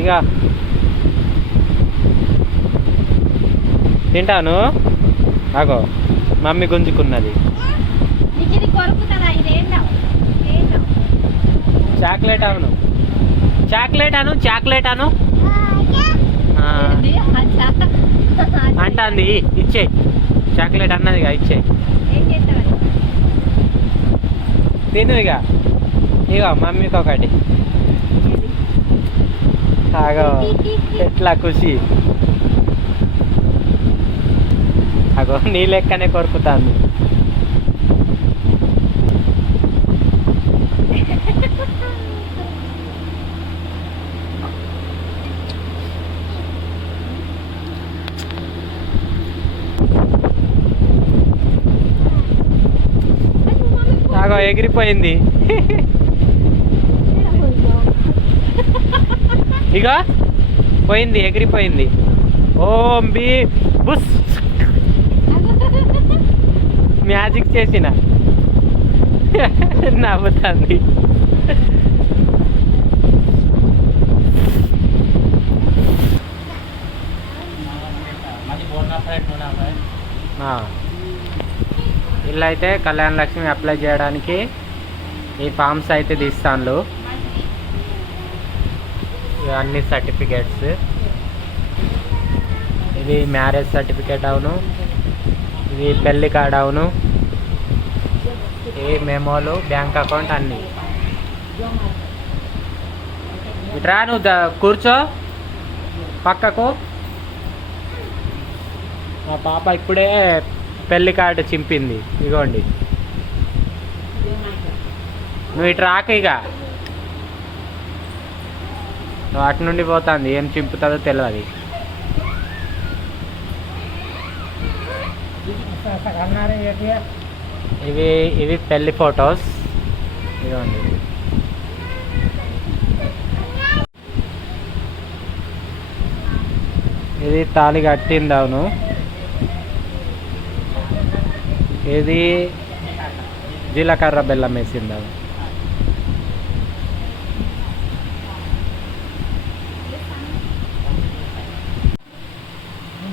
ఇక తింటాను. అగో మమ్మీ గుంజుకున్నది. చాక్లెట్ అవును చాక్లెట్ అను చాక్లెట్ అను. అంటాంది ఇచ్చే. చాక్లెట్ అన్నదిగా ఇచ్చే. ఏం చేస్తావని తిను ఇక. ఇక మమ్మీకి ఒకటి. అగో ఎట్లా ఖుషి అగో నీ లెక్కనే కొరుకుతాంది అగో ఎగిరిపోయింది ఇక పోయింది ఎగిరిపోయింది. ఓం బి బుస్. మ్యాజిక్ చేసిన. నవ్వుతుంది. ఇల్లు అయితే కళ్యాణ లక్ష్మి అప్లై చేయడానికి ఈ ఫామ్స్ అయితే తీస్తాను అన్ని సర్టిఫికేట్స్ ఇది మ్యారేజ్ సర్టిఫికేట్ అవును. ఇది పెళ్ళి కార్డ్ అవును. ఈ మెమోలు బ్యాంక్ అకౌంట్ అన్నీ. ఇట్రా నువ్వు ద- కూర్చో. పక్కకు. మా పాప ఇప్పుడే పెళ్ళి కార్డు చింపింది. ఇగోండి. నువ్వు ఇటు రాక ఇక అటు నుండి పోతుంది. ఏం చింపుతుందో తెలియదు ఇవి ఇవి పెళ్ళి ఫొటోస్. ఇదిగోండి. ఇది తాళి కట్టింది అవును. ఇది జీలకర్ర బెల్లం వేసింది అవును.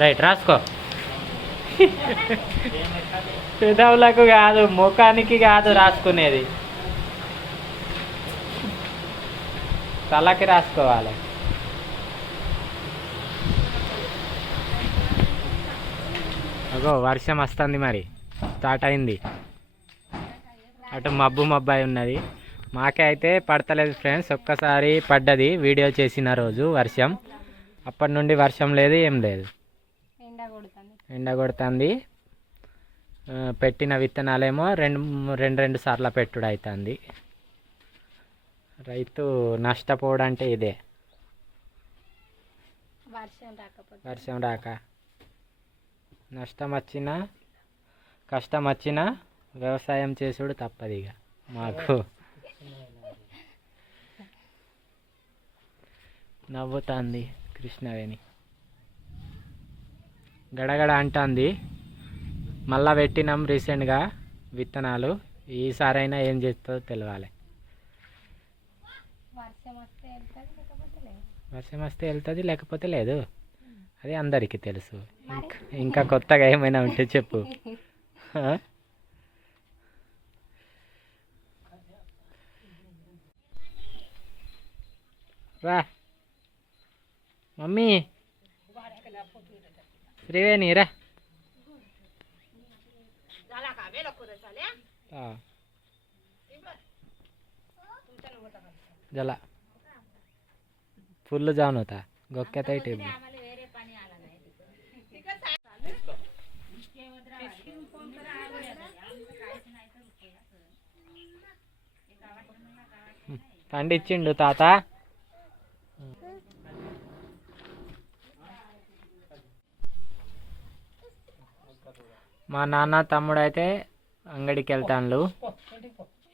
రైట్ రాసుకో. పెదవులకు కాదు ముఖానికి కాదు రాసుకునేది. తలకి రాసుకోవాలి. అగో వర్షం వస్తుంది మరి. స్టార్ట్ అయింది. అటు మబ్బు మబ్బు అయి ఉన్నది. మాకే అయితే పడతలేదు ఫ్రెండ్స్. ఒక్కసారి పడ్డది వీడియో చేసిన రోజు వర్షం. అప్పటి నుండి వర్షం లేదు ఏం లేదు. ఎండ కొడుతుంది. ఎండ కొడుతుంది. ఆ, పెట్టిన విత్తనాలేమో రెండు రెండు రెండు సార్లు పెట్టుడు అవుతుంది రైతు నష్టపోవడం అంటే ఇదే. వర్షం రాకపోతే. వర్షం రాక. నష్టం వచ్చినా కష్టం వచ్చినా వ్యవసాయం చేసుడు తప్పదు ఇక మాకు. నవ్వుతుంది. కృష్ణవేణి. గడగడ అంటుంది. మళ్ళా పెట్టినాం రీసెంట్గా విత్తనాలు. ఈసారైనా ఏం చేస్తుందో తెలియాలి వర్షం వస్తే వెళ్తుంది లేకపోతే లేదు? అది అందరికీ తెలుసు. ఇంకా కొత్తగా ఏమైనా ఉంటే చెప్పు? రా. మమ్మీ. త్రివేణిరా జల. ఫుల్ జాన్ అవుతా. గొక్కెత టేబుల్ పండిచ్చిండు తాత. మా నాన్న తమ్ముడు అయితే అంగడికి వెళ్తాను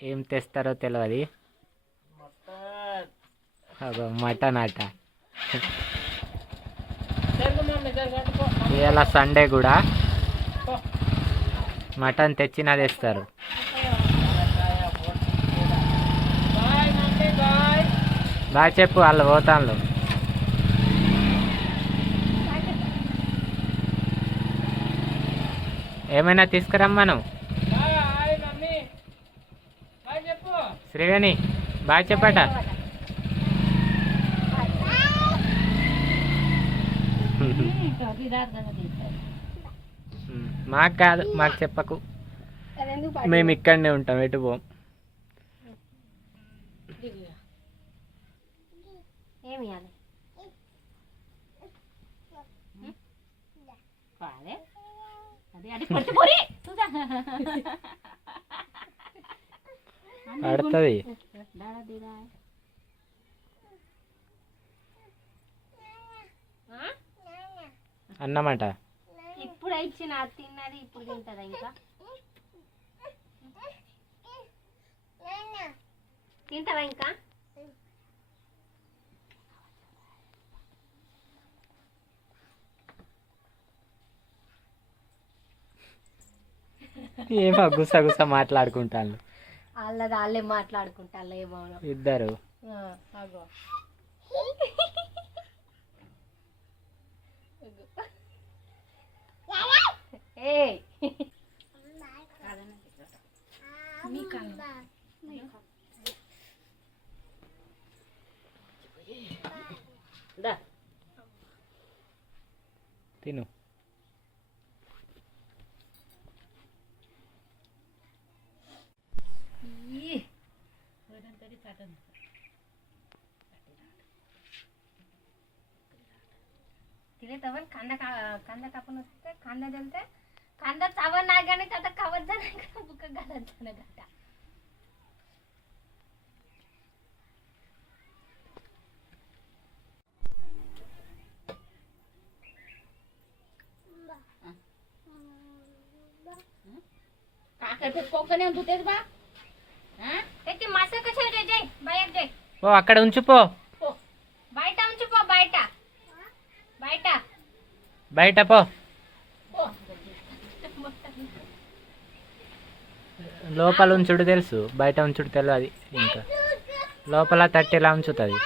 ఏం తెస్తారో తెలియదు అగో మటన్ అట. ఇవాళ సండే కూడా మటన్ తెచ్చినా తెస్తారు. బాగా చెప్పు వాళ్ళు పోతాను ఏమైనా తీసుకురమ్మను. శ్రీవేణి బాగా చెప్పట. మాకు కాదు మాకు చెప్పకు. మేము ఇక్కడనే ఉంటాం ఎటు పోం. ఏమి అదే అది కొట్టి పోరి చూదా పడుతుంది దాడా దీడా అన్నమాట ఇప్పుడు ఇచ్చిన తిన్నది ఇప్పుడు తింటదా ఇంకా తింటావా ఇంకా ఏమో గుస గుస మాట్లాడుకుంటాను వాళ్ళది వాళ్ళే మాట్లాడుకుంటా ఏమో ఇద్దరు. తిను. तिले तवन कांदा का कांदा कापून असते कांदा दिलते कांदा चावा नाही गाणे आता कावत जा नाही का बुक घालत जा ना घाटा. काकडे कोकण धुतेस बा. ఓ అక్కడ ఉంచిపో బయట ఉంచిపో బయట. బయట. బయట పో. లోపల ఉంచుడు తెలుసు బయట ఉంచుడు తెలియదు ఇంకా. లోపల తట్టేలా ఉంచుతుంది.